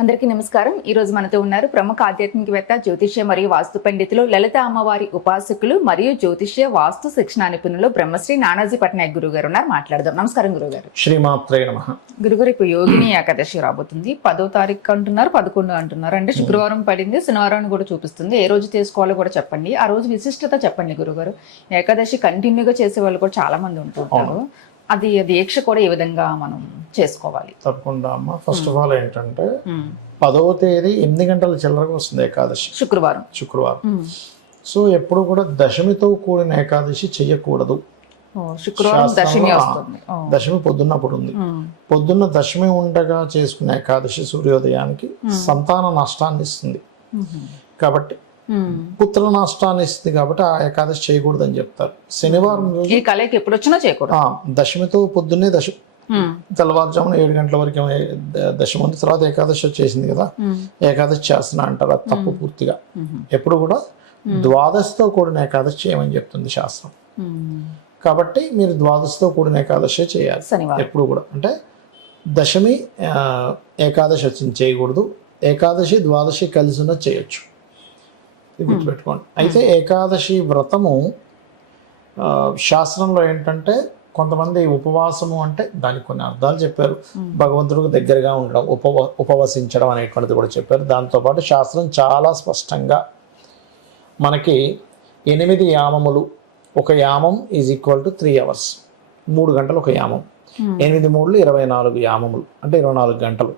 అందరికీ నమస్కారం. ఈ రోజు మనతో ఉన్నారు ప్రముఖ ఆధ్యాత్మికవేత్త, జ్యోతిష్య మరియు వాస్తు పండితులు, లలిత అమ్మవారి ఉపాసకులు మరియు జ్యోతిష్య వాస్తు శిక్షణ నిపుణులు బ్రహ్మశ్రీ నానాజీ పట్నాయక్ గురువు గారు ఉన్నారు. మాట్లాడదాం. నమస్కారం గురుగారు. శ్రీమాత్రే నమః. గురుగారు, ఇప్పుడు యోగిని ఏకాదశి రాబోతుంది. 10వ తారీఖు అంటున్నారు, 11 అంటున్నారు. అంటే శుక్రవారం పడింది, శనివారం కూడా చూపిస్తుంది. ఏ రోజు చేసుకోవాలో కూడా చెప్పండి. ఆ రోజు విశిష్టత చెప్పండి గురుగారు. ఏకాదశి కంటిన్యూగా చేసే వాళ్ళు కూడా చాలా మంది ఉంటుంటారు. అది దీక్ష కూడా ఏ విధంగా మనం చేసుకోవాలి? తప్పకుండా అమ్మ. ఫస్ట్ ఆఫ్ ఆల్ ఏంటంటే 10వ తేదీ 8 గంటల చిల్లరకు వస్తుంది ఏకాదశి, శుక్రవారం. సో ఎప్పుడు కూడా దశమితో కూడిన ఏకాదశి చెయ్యకూడదు. దశమి పొద్దున్నప్పుడు ఉంది. పొద్దున్న దశమి ఉండగా చేసుకునే ఏకాదశి సూర్యోదయానికి సంతాన నష్టాన్ని ఇస్తుంది కాబట్టి, పుత్ర నష్టాన్ని ఇస్తుంది కాబట్టి ఆ ఏకాదశి చేయకూడదు అని చెప్తారు. శనివారం రోజు ఎప్పుడు వచ్చినా చేయకూడదు. దశమితో పొద్దున్నే తెల్లవారుజామున 7 గంటల వరకు దశమి ఉంది. తర్వాత ఏకాదశి వచ్చేసింది కదా, ఏకాదశి చేస్తున్నా అంటారు. అది తప్పు పూర్తిగా. ఎప్పుడు కూడా ద్వాదశితో కూడిన ఏకాదశి చేయమని చెప్తుంది శాస్త్రం. కాబట్టి మీరు ద్వాదశితో కూడిన ఏకాదశి చేయాలి ఎప్పుడు కూడా. అంటే దశమి ఏకాదశి వచ్చింది చేయకూడదు. ఏకాదశి ద్వాదశి కలిసి ఉన్న చేయొచ్చు, గుర్తుపెట్టుకోండి. అయితే ఏకాదశి వ్రతము శాస్త్రంలో ఏంటంటే, కొంతమంది ఉపవాసము అంటే దానికి కొన్ని అర్థాలు చెప్పారు. భగవంతుడికి దగ్గరగా ఉండడం, ఉపవసించడం అనేటువంటిది కూడా చెప్పారు. దాంతోపాటు శాస్త్రం చాలా స్పష్టంగా మనకి 8 యామములు, ఒక యామం ఈజ్ ఈక్వల్ టు 3 hours, 3 గంటలు ఒక యామం. 8 3 24 యామములు అంటే 24 గంటలు.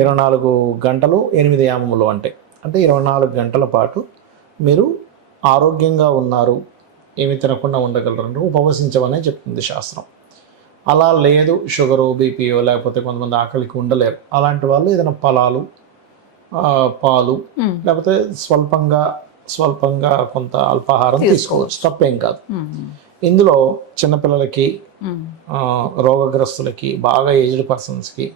24 గంటలు 8 యామములు అంటే 24 గంటల పాటు మీరు ఆరోగ్యంగా ఉన్నారు, ఏమి తినకుండా ఉండగలరు, ఉపవసించమనే చెప్తుంది శాస్త్రం. అలా లేదు, షుగరు, బీపీఓ, లేకపోతే కొంతమంది ఆకలికి ఉండలేరు, అలాంటి వాళ్ళు ఏదైనా ఫలాలు, పాలు, లేకపోతే స్వల్పంగా కొంత అల్పాహారం తీసుకోవచ్చు, తప్పేం కాదు. ఇందులో చిన్నపిల్లలకి, రోగగ్రస్తులకి, బాగా ఏజ్డ్ పర్సన్స్కి,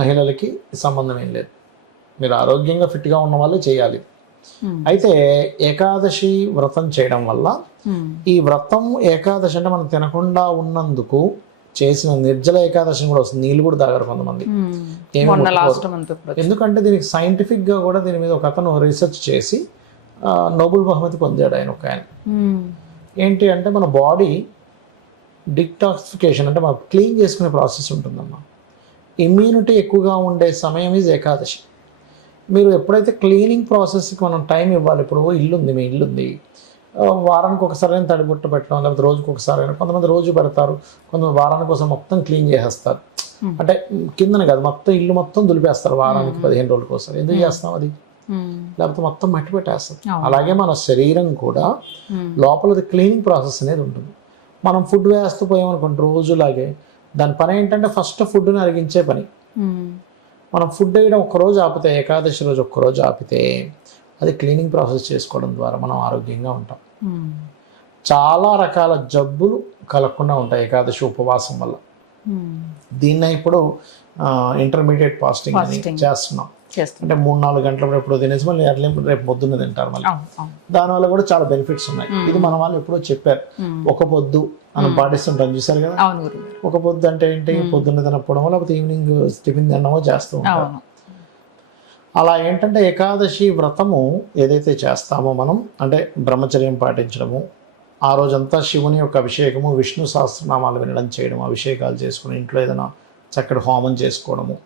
మహిళలకి సంబంధం ఏం లేదు. మీరు ఆరోగ్యంగా ఫిట్గా ఉన్న వాళ్ళే చేయాలి. అయితే ఏకాదశి వ్రతం చేయడం వల్ల, ఈ వ్రతం ఏకాదశి అంటే మనం తినకుండా ఉన్నందుకు చేసిన నిర్జల ఏకాదశి కూడా వస్తుంది. నీళ్ళు కూడా తాగరు కొంతమంది. ఎందుకంటే దీనికి సైంటిఫిక్ గా కూడా దీని మీద ఒక అతను రీసెర్చ్ చేసి నోబెల్ బహుమతి పొందాడు ఆయన. ఏంటి అంటే, మన బాడీ డిటాక్సిఫికేషన్ అంటే మనం క్లీన్ చేసుకునే ప్రాసెస్ ఉంటుందమ్మా. ఇమ్యూనిటీ ఎక్కువగా ఉండే సమయం ఈజ్ ఏకాదశి. మీరు ఎప్పుడైతే క్లీనింగ్ ప్రాసెస్కి మనం టైం ఇవ్వాలి. ఇప్పుడు మీ ఇల్లుంది, వారానికి ఒకసారి తడిబుట్ట పెట్టడం, లేకపోతే రోజుకి ఒకసారి. కొంతమంది రోజు పెడతారు, కొంతమంది వారానికి కోసం మొత్తం క్లీన్ చేసేస్తారు. అంటే కిందనే కాదు, మొత్తం ఇల్లు మొత్తం దులిపేస్తారు వారానికి 15 రోజులకు ఒకసారి. ఎందుకు చేస్తాం అది? లేకపోతే మొత్తం మట్టి పెట్టేస్తాం. అలాగే మన శరీరం కూడా లోపలది క్లీనింగ్ ప్రాసెస్ అనేది ఉంటుంది. మనం ఫుడ్ వేస్తూ పోయామనుకోండి రోజులాగే, దాని పని ఏంటంటే ఫస్ట్ ఫుడ్ని అరిగించే పని. మనం ఫుడ్ వేయడం ఒక్కరోజు ఆపితే, ఏకాదశి రోజు ఒక్కరోజు ఆపితే, అది క్లీనింగ్ ప్రాసెస్ చేసుకోవడం ద్వారా మనం ఆరోగ్యంగా ఉంటాం. చాలా రకాల జబ్బులు కలగకుండా ఉంటాయి ఏకాదశి ఉపవాసం వల్ల. దీన్ని ఇప్పుడు ఇంటర్మీడియట్ ఫాస్టింగ్ అని చేస్తున్నాం. అంటే 3-4 గంటల ఎప్పుడో తినేసి మళ్ళీ రేపు పొద్దున్న తింటారు మళ్ళీ. దానివల్ల కూడా చాలా బెనిఫిట్స్ ఉన్నాయి. ఇది మన వాళ్ళు ఎప్పుడో చెప్పారు. ఒక పొద్దు మనం పాటిస్తుంటాం, చూసారు కదా. ఒక పొద్దు అంటే ఏంటి? పొద్దున్న తినకపోవడమో లేకపోతే ఈవినింగ్ టిఫిన్ తినడమో చేస్తూ ఉంటాం. అలా ఏంటంటే ఏకాదశి వ్రతము ఏదైతే చేస్తామో మనం, అంటే బ్రహ్మచర్యం పాటించడము, ఆ రోజంతా శివుని యొక్క అభిషేకము, విష్ణు సహస్రనామాలు వినడం చేయడం, అభిషేకాలు చేసుకుని ఇంట్లో ఏదైనా చక్కటి హోమం చేసుకోవడము,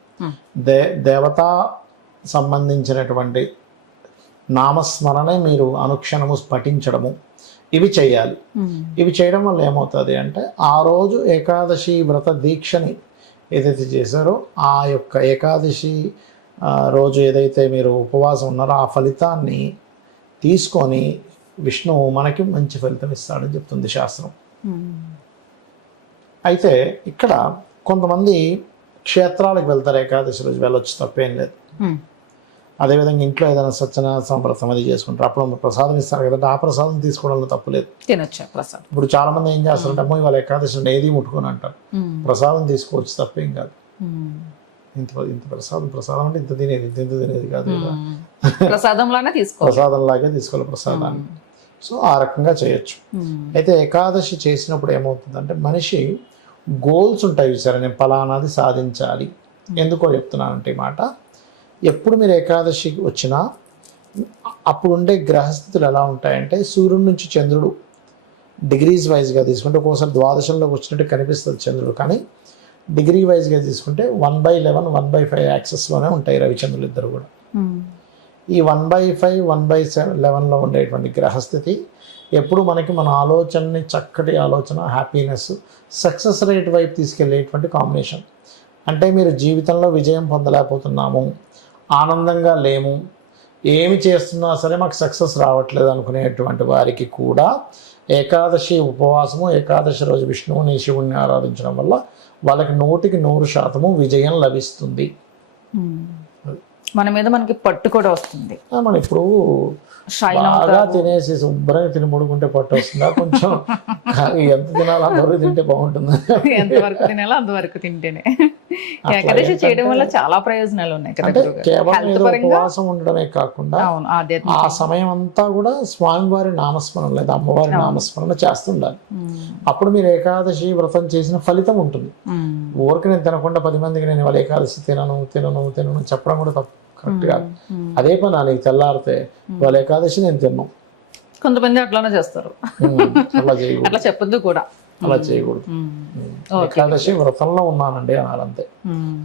దేవతా సంబంధించినటువంటి నామస్మరణే మీరు అనుక్షణము పఠించడము, ఇవి చేయాలి. ఇవి చేయడం వల్ల ఏమవుతుంది అంటే, ఆ రోజు ఏకాదశి వ్రత దీక్షని ఏదైతే చేశారో, ఆ యొక్క ఏకాదశి రోజు ఏదైతే మీరు ఉపవాసం ఉన్నారో ఆ ఫలితాన్ని తీసుకొని విష్ణువు మనకి మంచి ఫలితం ఇస్తాడని చెప్తుంది శాస్త్రం. అయితే ఇక్కడ కొంతమంది క్షేత్రాలకు వెళ్తారు ఏకాదశి రోజు, వెళ్ళొచ్చు, తప్పేం లేదు. అదేవిధంగా ఇంట్లో ఏదైనా సత్యనారాయణ సంప్రదాయం అది చేసుకుంటారు, అప్పుడు ప్రసాదం ఇస్తారు కదంటే ఆ ప్రసాదం తీసుకోవడంలో తప్పులేదు, తినొచ్చు ప్రసాదం. ఇప్పుడు చాలా మంది ఏం చేస్తారంటే, అమ్మో ఇవాళ ఏకాదశి ఏది ముట్టుకొని అంటారు. ప్రసాదం తీసుకోవచ్చు, తప్పేం కాదు. ఇంత ప్రసాదం అంటే ఇంత తినేది కాదు, ప్రసాదంలాగే తీసుకోవాలి ప్రసాదాన్ని. సో ఆ రకంగా చేయొచ్చు. అయితే ఏకాదశి చేసినప్పుడు ఏమవుతుందంటే, మనిషి గోల్స్ ఉంటాయి సరే, నేను ఫలానాది సాధించాలి. ఎందుకో చెప్తున్నానంటే ఈ మాట, ఎప్పుడు మీరు ఏకాదశికి వచ్చినా అప్పుడు ఉండే గ్రహస్థితులు ఎలా ఉంటాయంటే సూర్యుడి నుంచి చంద్రుడు డిగ్రీస్ వైజ్గా తీసుకుంటే ఒక్కోసారి ద్వాదశంలోకి వచ్చినట్టు కనిపిస్తుంది చంద్రుడు, కానీ డిగ్రీ వైజ్గా తీసుకుంటే 1/11 1/5 యాక్సెస్లోనే ఉంటాయి రవిచంద్రులు ఇద్దరు కూడా. ఈ 1/5 1/11లో ఉండేటువంటి గ్రహస్థితి ఎప్పుడు మనకి మన ఆలోచనని చక్కటి ఆలోచన, హ్యాపీనెస్, సక్సెస్ రేట్ వైపు తీసుకెళ్ళేటువంటి కాంబినేషన్. అంటే మీరు జీవితంలో విజయం పొందలేకపోతున్నాము, ఆనందంగా లేము, ఏమి చేస్తున్నా సరే మాకు సక్సెస్ రావట్లేదు అనుకునేటువంటి వారికి కూడా ఏకాదశి ఉపవాసము, ఏకాదశి రోజు విష్ణువుని శివుణ్ణి ఆరాధించడం వల్ల వాళ్ళకి 100% విజయం లభిస్తుంది. మన మీద మనకి పట్టు కూడా వస్తుంది. మనం ఇప్పుడు బాగా తినేసి శుభ్రంగా తిని ముడుకుంటే పట్టు వస్తుందా, కొంచెం ఎంత తినాలో అంతవరకు తింటే బాగుంటుంది. ఎంతవరకు తినాలో అంతవరకు తింటేనే. ఏకాదశి చేయడం వల్ల చాలా ప్రయోజనాలు ఉన్నాయి కదా. అంటే కేవలం ఏదో ఉపవాసం ఉండడమే కాకుండా ఆ సమయం అంతా కూడా స్వామివారి నామస్మరణ లేదా అమ్మవారి నామస్మరణ చేస్తుండాలి. అప్పుడు మీరు ఏకాదశి వ్రతం చేసిన ఫలితం ఉంటుంది. ఊరికి నేను తినకుండా 10 మందికి నేను ఇవాళ ఏకాదశి తినను చెప్పడం కూడా తప్పు, కరెక్ట్ కాదు. అదే పని నీకు తెల్లారితే వాళ్ళ ఏకాదశి నేను తిన్నాను. కొంతమంది అట్లానే చేస్తారు. అలా చేయకూడదు, అట్లా చెప్పొద్దు కూడా. అలా చేయకూడదు. ఏకాదశి వ్రతంలో ఉన్నానండి అనాలంతే.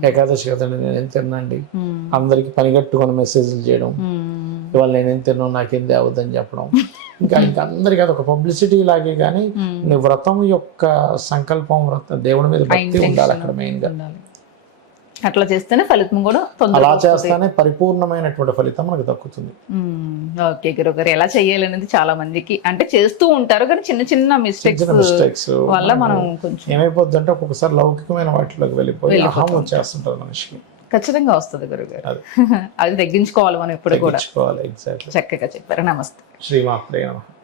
ఏకాదశి కదండి నేనేం తిన్నాండి, అందరికి పనిగట్టుకొని మెసేజ్లు చేయడం, ఇవాళ నేనేం తిన్నాను నాకేం తేవద్దని చెప్పడం, ఇంకా అందరికి అదొక పబ్లిసిటీ లాగే. కానీ నీ వ్రతం యొక్క సంకల్పం, దేవుడి మీద భక్తి ఉండాలి అక్కడ మెయిన్ గా. అట్లా చేస్తేనే ఫలితం కూడా అలా చేస్తేనే పరిపూర్ణమైనటువంటి ఫలితం మనకు దక్కుతుంది. ఓకే గురుగారు, ఎలా చెయ్యాలనేది చాలా మందికి అంటే చేస్తూ ఉంటారు, కానీ చిన్న చిన్న మిస్టేక్స్ వల్ల మనం కొంచెం ఏమైపోద్ది అంటే ఒక్కొక్కసారి లౌకికమైన వాటిలోకి వెళ్ళిపోయి అహం వచ్చేస్తుంటది మనిషికి. ఖచ్చితంగా వస్తుంది గురుగారు, అది తగ్గించుకోవాలి మనం ఎప్పుడు కూడా. ఎగ్జాక్ట్లీ. చక్కగా చెప్పారు. నమస్తే. శ్రీమాత్రే నమః.